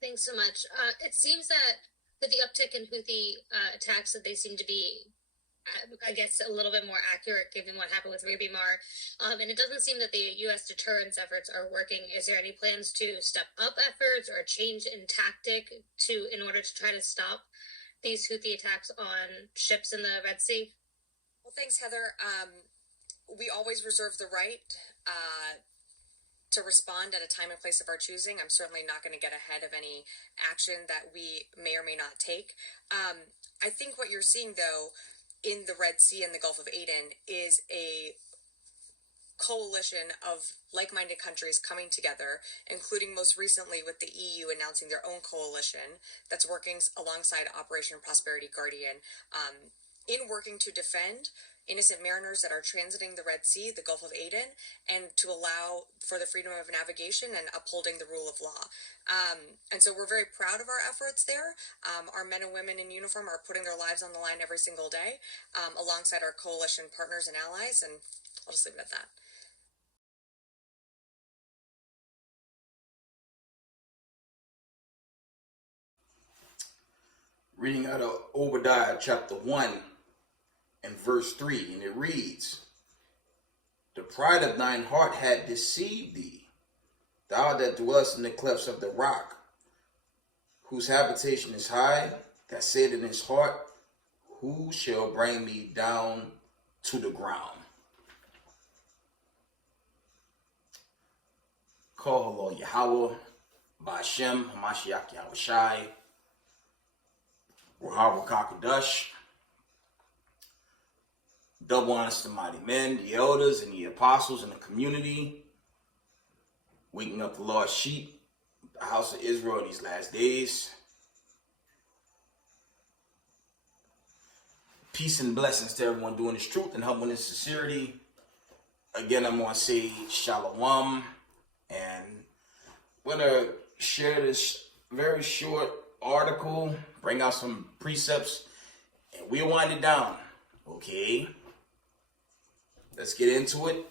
Thanks so much. It seems that with the uptick in Houthi attacks, that they seem to be, I guess, a little bit more accurate given what happened with Ruby Mar. And it doesn't seem that the U.S. deterrence efforts are working. Is there any plans to step up efforts or a change in tactic in order to try to stop these Houthi attacks on ships in the Red Sea? Well, thanks, Heather. We always reserve the right to respond at a time and place of our choosing. I'm certainly not going to get ahead of any action that we may or may not take. I think what you're seeing, though, in the Red Sea and the Gulf of Aden is a coalition of like-minded countries coming together, including most recently with the EU announcing their own coalition that's working alongside Operation Prosperity Guardian, in working to defend innocent mariners that are transiting the Red Sea, the Gulf of Aden, and to allow for the freedom of navigation and upholding the rule of law. And so we're very proud of our efforts there. Our men and women in uniform are putting their lives on the line every single day, alongside our coalition partners and allies, and I'll just leave it at that. Reading out of Obadiah chapter 1 and verse 3, and it reads, "The pride of thine heart had deceived thee, thou that dwellest in the clefts of the rock, whose habitation is high, that said in his heart, who shall bring me down to the ground?" Call Lord Yahweh, Ba'ashem, Hamashiach Yahushai, Ruha Kakadash. Double honors to mighty men, the elders, and the apostles in the community, waking up the lost sheep, the house of Israel in these last days. Peace and blessings to everyone doing this truth and helping this sincerity. Again, I'm going to say shalom, and I'm going to share this very short article, bring out some precepts, and we'll wind it down. Okay? Let's get into it.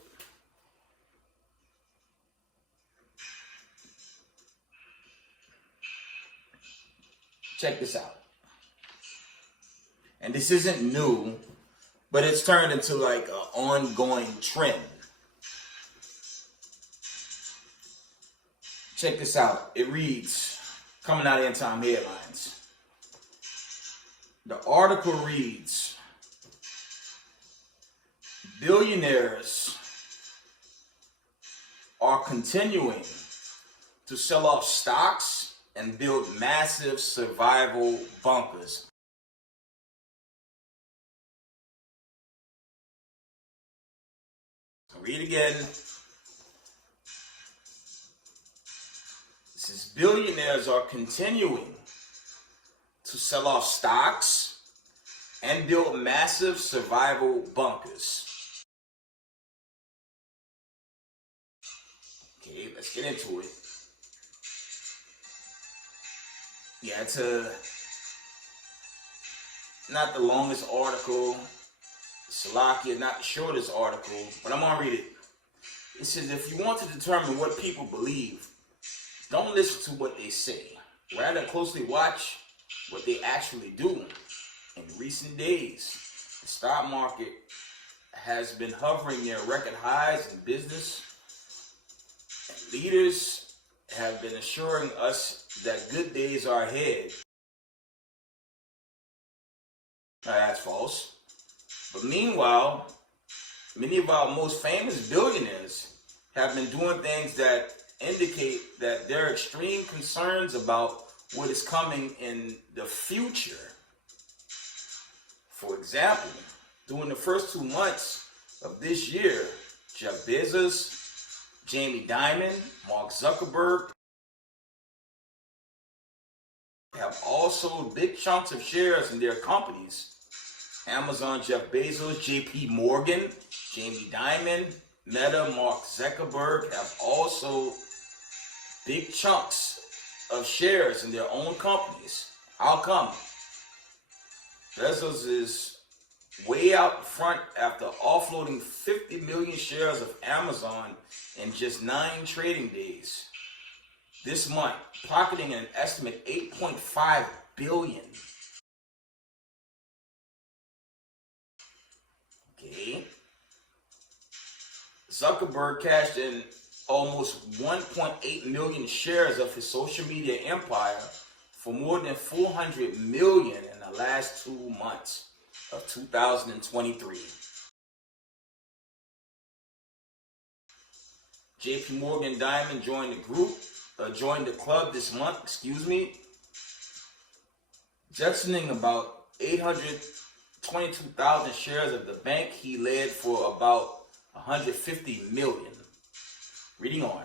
Check this out. And this isn't new, but it's turned into like an ongoing trend. Check this out. It reads, coming out of End Time Headlines. The article reads, billionaires are continuing to sell off stocks and build massive survival bunkers. I'll read again. This is billionaires are continuing to sell off stocks and build massive survival bunkers. Okay, let's get into it. Yeah, it's not the longest article, Salakia, not the shortest article, but I'm gonna read it. It says, if you want to determine what people believe, don't listen to what they say. Rather closely watch what they actually do. In recent days, the stock market has been hovering near record highs in business, and leaders have been assuring us that good days are ahead. Now that's false. But meanwhile, many of our most famous billionaires have been doing things that indicate that there are extreme concerns about what is coming in the future. For example, during the first 2 months of this year, Jeff Bezos, Jamie Dimon, Mark Zuckerberg have all sold big chunks of shares in their companies. Amazon, Jeff Bezos, JP Morgan, Jamie Dimon, Meta, Mark Zuckerberg have all sold big chunks of shares in their own companies. How come? Bezos is way out front after offloading 50 million shares of Amazon in just 9 trading days. this month, pocketing an estimate 8.5 billion. Okay. Zuckerberg cashed in almost 1.8 million shares of his social media empire for more than 400 million in the last 2 months of 2023. JP Morgan Diamond joined the club this month, jettisoning about 822,000 shares of the bank he led for about 150 million. Reading on.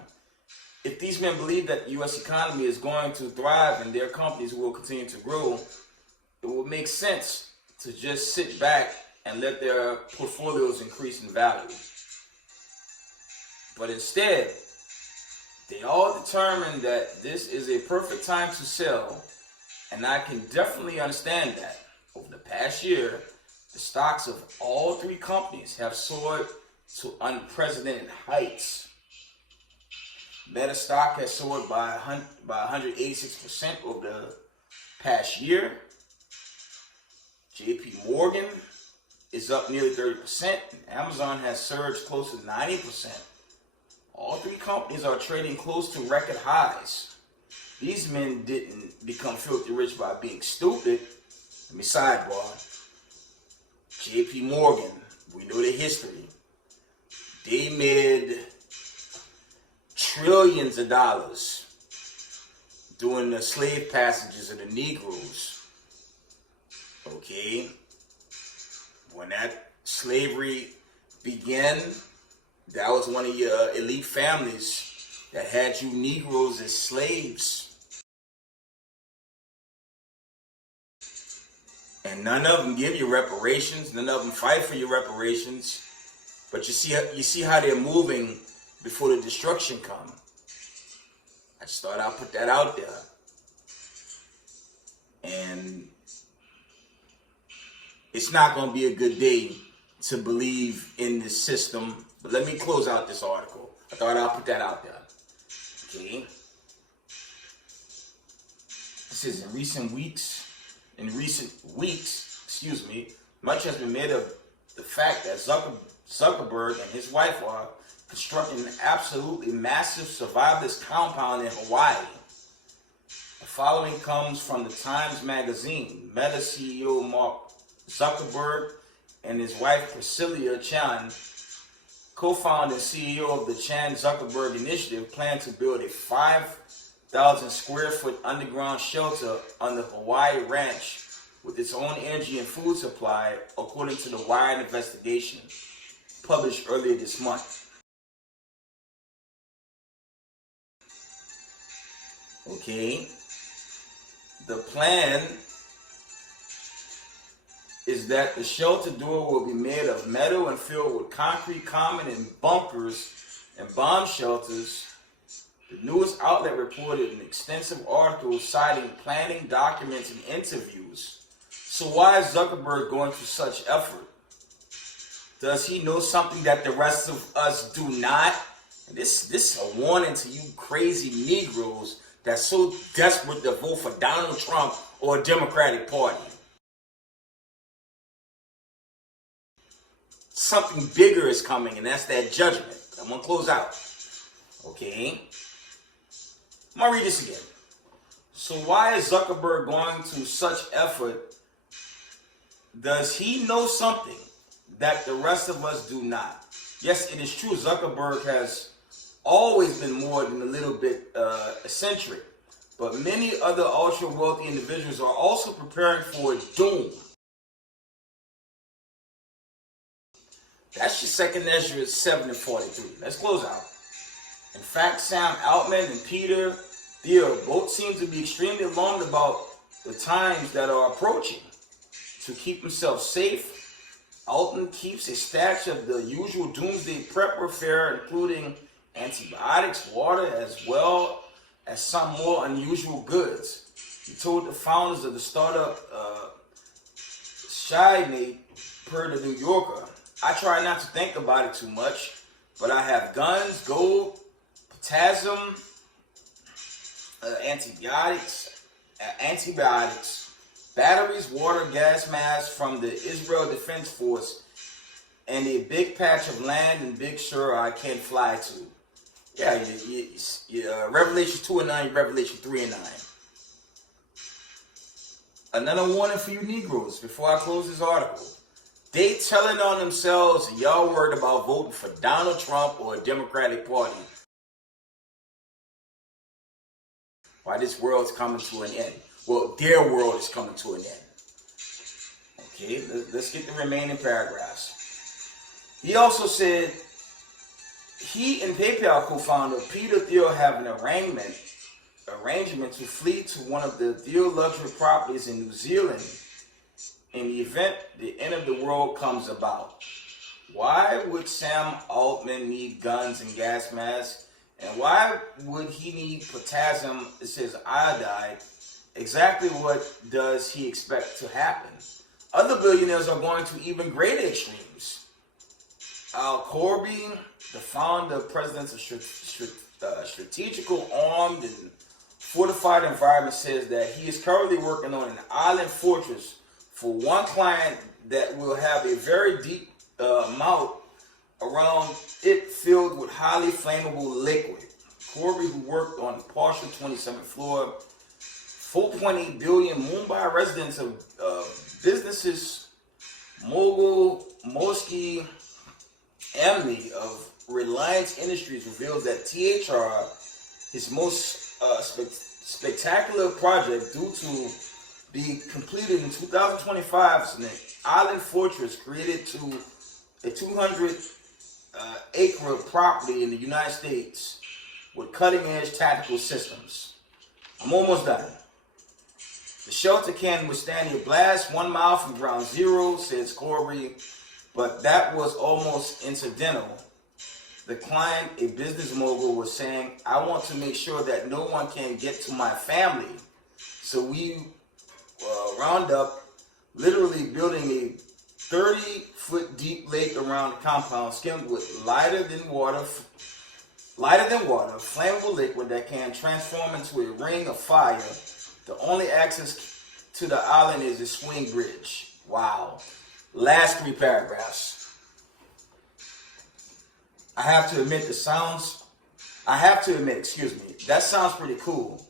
If these men believe that the U.S. economy is going to thrive and their companies will continue to grow, it would make sense to just sit back and let their portfolios increase in value. But instead, they all determined that this is a perfect time to sell, and I can definitely understand that. Over the past year, the stocks of all three companies have soared to unprecedented heights. Meta stock has soared by 186% over the past year. JP Morgan is up nearly 30%, and Amazon has surged close to 90%. All three companies are trading close to record highs. These men didn't become filthy rich by being stupid. Let me sidebar. JP Morgan, we know the history. They made trillions of dollars during the slave passages of the Negroes. Okay? When that slavery began, that was one of your elite families that had you Negroes as slaves. And none of them give you reparations. None of them fight for your reparations. But you see how they're moving before the destruction comes. I just thought I'd put that out there. And it's not going to be a good day to believe in this system. But let me close out this article. I thought I'd put that out there. Okay. It says in recent weeks, much has been made of the fact that Zuckerberg and his wife are constructing an absolutely massive survivalist compound in Hawaii. The following comes from the Times Magazine. Meta CEO Mark Zuckerberg and his wife Priscilla Chan, co-founder and CEO of the Chan Zuckerberg Initiative, plan to build a 5,000 square foot underground shelter on the Hawaii ranch with its own energy and food supply, according to the Wired investigation published earlier this month. Okay. The plan is that the shelter door will be made of metal and filled with concrete common in bunkers and bomb shelters. The newest outlet reported an extensive article citing planning documents and interviews. So why is Zuckerberg going through such effort? Does he know something that the rest of us do not? And this is a warning to you crazy Negroes that's so desperate to vote for Donald Trump or a Democratic Party. Something bigger is coming, and that's that judgment. I'm going to close out. Okay? I'm going to read this again. So why is Zuckerberg going to such effort? Does he know something that the rest of us do not? Yes, it is true. Zuckerberg has always been more than a little bit eccentric. But many other ultra-wealthy individuals are also preparing for doom. That's your second Ezra 7:43. Let's close out. In fact, Sam Altman and Peter Thiel both seem to be extremely alarmed about the times that are approaching. To keep himself safe, Altman keeps a stash of the usual doomsday prepper fare, including antibiotics, water, as well as some more unusual goods. He told the founders of the startup Shynate per the New Yorker, "I try not to think about it too much, but I have guns, gold, potassium, antibiotics, batteries, water, gas masks from the Israel Defense Force, and a big patch of land in Big Sur I can't fly to. Yeah, Revelation 2 and 9, Revelation 3 and 9. Another warning for you Negroes before I close this article. They telling on themselves and y'all worried about voting for Donald Trump or a Democratic Party. Why this world's coming to an end. Well, their world is coming to an end. Okay, let's get the remaining paragraphs. He also said he and PayPal co-founder Peter Thiel have an arrangement to flee to one of the Thiel luxury properties in New Zealand in the event the end of the world comes about. Why would Sam Altman need guns and gas masks? And why would he need potassium, it says iodide? Exactly what does he expect to happen? Other billionaires are going to even greater extremes. Al Corby, the founder, president of Strategical Armed and Fortified Environment, says that he is currently working on an island fortress for one client that will have a very deep moat around it filled with highly flammable liquid. Corby, who worked on the partial 27th floor, 4.8 billion Mumbai residents of businesses, mogul Moski Amni of Reliance Industries reveals that THR, his most spectacular project due to be completed in 2025, is an island fortress created to a 200-acre property in the United States with cutting-edge tactical systems. I'm almost done. The shelter can withstand a blast 1 mile from ground zero, says Corby, but that was almost incidental. The client, a business mogul, was saying, I want to make sure that no one can get to my family. So we round up literally building a 30-foot deep lake around the compound skimmed with lighter than water, flammable liquid that can transform into a ring of fire. The only access to the island is a swing bridge. Wow. Last 3 paragraphs. I have to admit, that sounds pretty cool.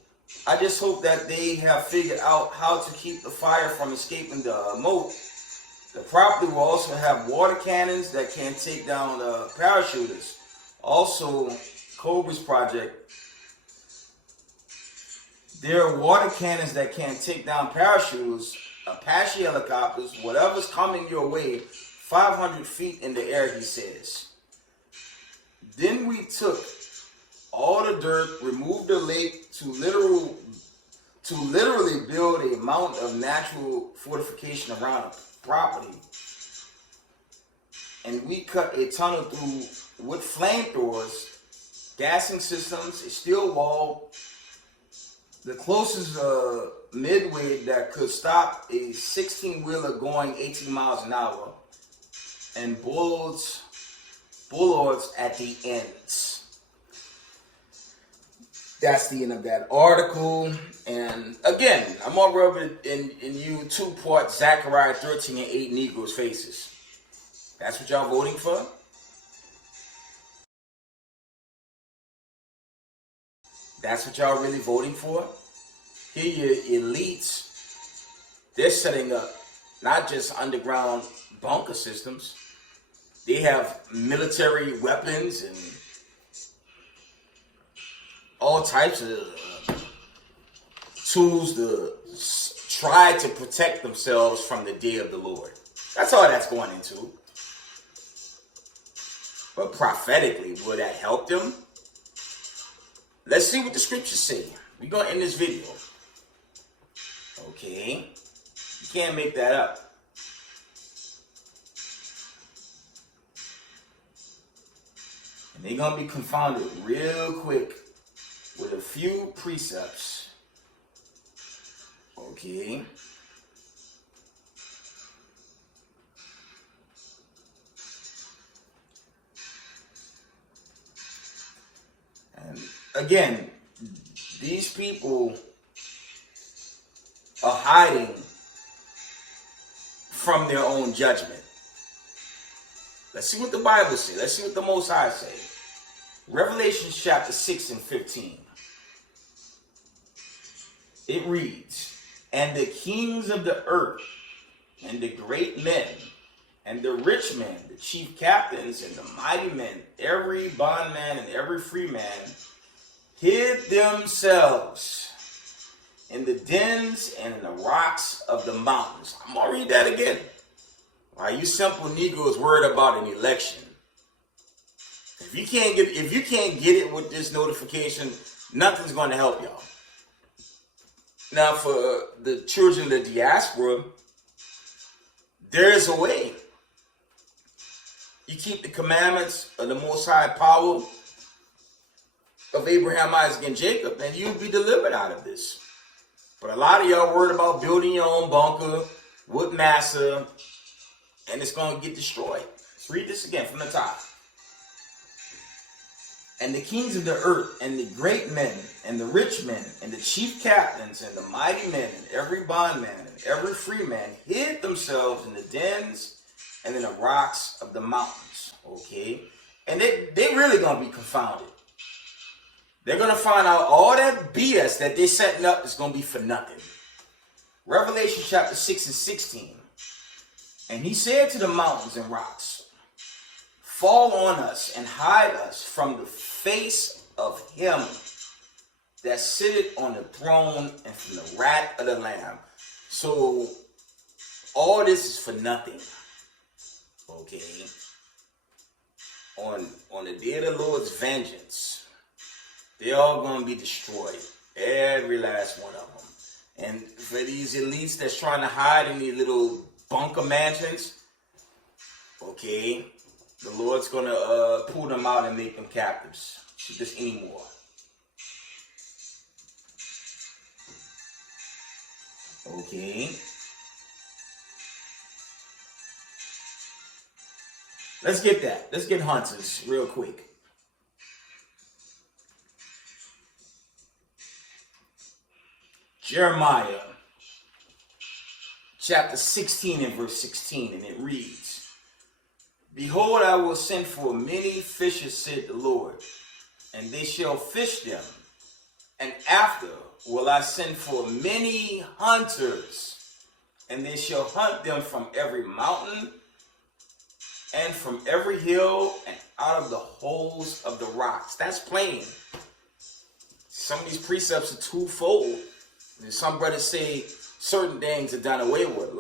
I just hope that they have figured out how to keep the fire from escaping the moat. The property will also have water cannons that can take down parachuters. Also, Kobe's project, there are water cannons that can take down parachuters, Apache helicopters, whatever's coming your way, 500 feet in the air, he says. Then we took all the dirt, removed the lake to literally build a mountain of natural fortification around the property. And we cut a tunnel through with flamethrowers, gassing systems, a steel wall, the closest midway that could stop a 16-wheeler going 18 miles an hour, and bollards at the ends. That's the end of that article. And again, I'm gonna rub it in you 2-part Zechariah 13 and 8 Negroes' faces. That's what y'all voting for? That's what y'all really voting for? Here your elites, they're setting up not just underground bunker systems. They have military weapons and all types of tools to try to protect themselves from the day of the Lord. That's all that's going into. But prophetically, will that help them? Let's see what the scriptures say. We're going to end this video. Okay. You can't make that up. And they're going to be confounded real quick with a few precepts. Okay. And again, these people are hiding from their own judgment. Let's see what the Bible says. Let's see what the Most High say. Revelation chapter 6 and 15. It reads, "And the kings of the earth, and the great men, and the rich men, the chief captains, and the mighty men, every bondman and every free man, hid themselves in the dens and in the rocks of the mountains." I'm going to read that again. Why you simple Negroes worried about an election? If you can't get it with this notification, nothing's going to help y'all. Now, for the children of the diaspora, there is a way. You keep the commandments of the Most High power of Abraham, Isaac, and Jacob, and you'll be delivered out of this. But a lot of y'all worried about building your own bunker with massa, and it's going to get destroyed. Let's read this again from the top. "And the kings of the earth, and the great men, and the rich men, and the chief captains, and the mighty men, and every bondman, and every free man, hid themselves in the dens and in the rocks of the mountains." Okay? And they really going to be confounded. They're going to find out all that BS that they're setting up is going to be for nothing. Revelation chapter 6 and 16. "And he said to the mountains and rocks, Fall on us and hide us from the face of him that sitteth on the throne and from the wrath of the Lamb." So all this is for nothing. Okay? On the day of the Lord's vengeance, they're all going to be destroyed. Every last one of them. And for these elites that's trying to hide in these little bunker mansions, okay, the Lord's going to pull them out and make them captives. Just anymore. Okay. Let's get that. Let's get hunters real quick. Jeremiah chapter 16 and verse 16, and it reads, "Behold, I will send for many fishers, said the Lord, and they shall fish them. And after will I send for many hunters, and they shall hunt them from every mountain and from every hill and out of the holes of the rocks." That's plain. Some of these precepts are twofold. And some brothers say certain things are done away with.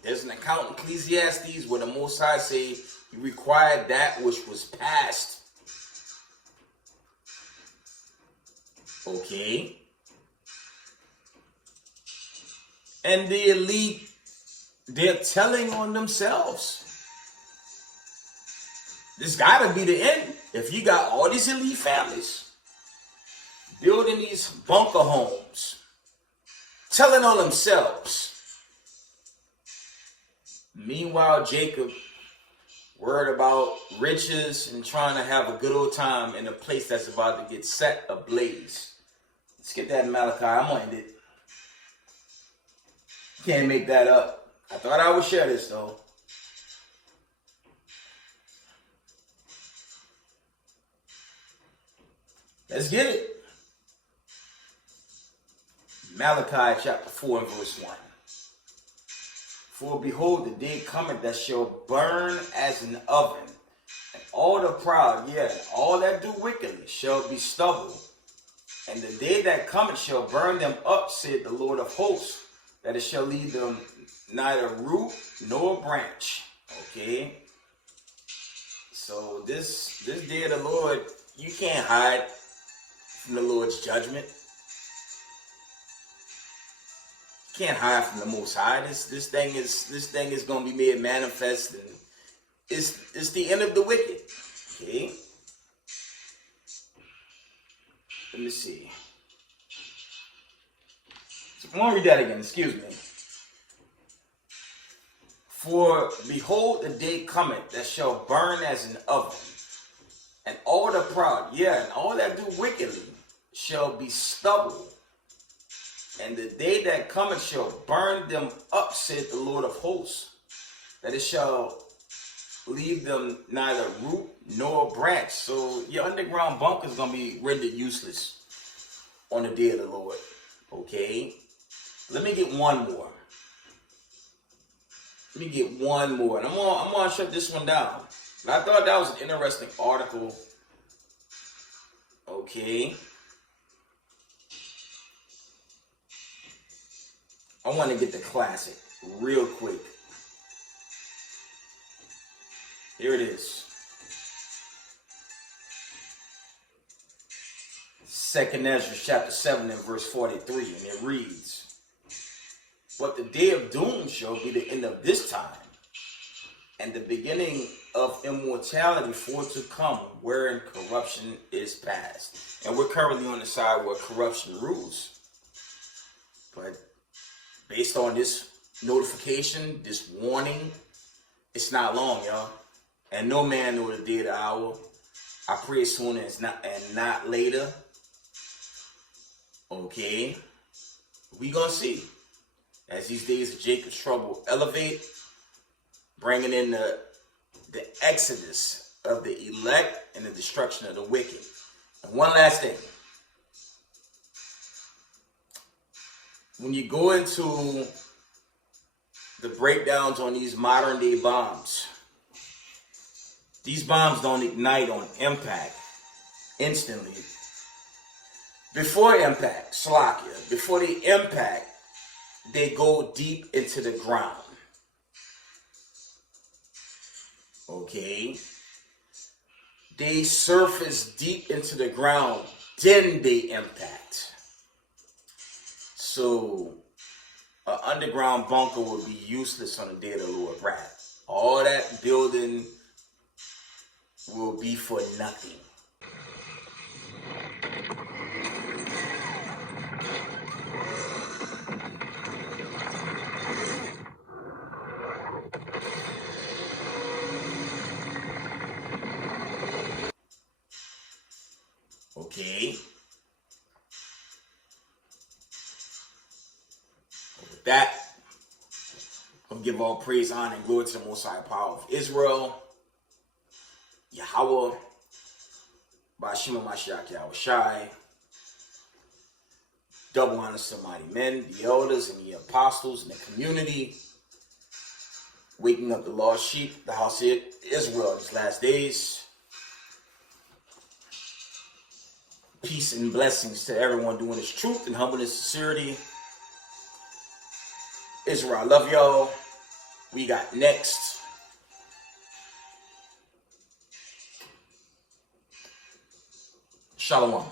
There's an account in Ecclesiastes where the Most High say he required that which was past. Okay. And the elite, they're telling on themselves. This gotta be the end. If you got all these elite families building these bunker homes, telling on themselves. Meanwhile, Jacob worried about riches and trying to have a good old time in a place that's about to get set ablaze. Let's get that in Malachi. I'm gonna end it. Can't make that up. I thought I would share this though. Let's get it. Malachi chapter 4 and verse 1. "For behold, the day cometh that shall burn as an oven, and all the proud, yea, all that do wickedly, shall be stubble. And the day that cometh shall burn them up, said the Lord of hosts, that it shall leave them neither root nor branch." Okay? So this day of the Lord, you can't hide from the Lord's judgment. Can't hide from the Most High. This thing is gonna be made manifest, and it's the end of the wicked. Okay. Let me see. So I want to read that again. Excuse me. "For behold, the day cometh that shall burn as an oven, and all the proud, yea, and all that do wickedly, shall be stubble, and the day that cometh shall burn them up, said the Lord of hosts, that it shall leave them neither root nor branch. So your underground bunker is going to be rendered useless on the day of the Lord. Okay? Let me get one more. And I'm gonna shut this one down. And I thought that was an interesting article. Okay. I want to get the classic real quick. Here it is. 2nd Ezra chapter 7 and verse 43. And it reads, but the day of doom shall be the end of this time, and the beginning of immortality for to come, wherein corruption is past. And we're currently on the side where corruption rules. But based on this notification, this warning, it's not long, y'all. And no man know the day or the hour. I pray soon and not later. Okay. We gonna see. As these days of Jacob's trouble elevate, bringing in the exodus of the elect and the destruction of the wicked. And one last thing. When you go into the breakdowns on these modern day bombs, these bombs don't ignite on impact instantly. Before impact, before they impact, they go deep into the ground. Okay? They surface deep into the ground, then they impact. So, an underground bunker would be useless on the day of the Lord wrath. All that building will be for nothing. Okay. With that, I'll give all praise, honor, and glory to the Most High Power of Israel, Yahweh, Bashima Mashiach Yahweh Shai. Double honor to the mighty men, the elders, and the apostles in the community, waking up the lost sheep, the house of Israel in these last days. Peace and blessings to everyone doing this truth and humbleness, sincerity. Israel, I love y'all. We got next. Shalom.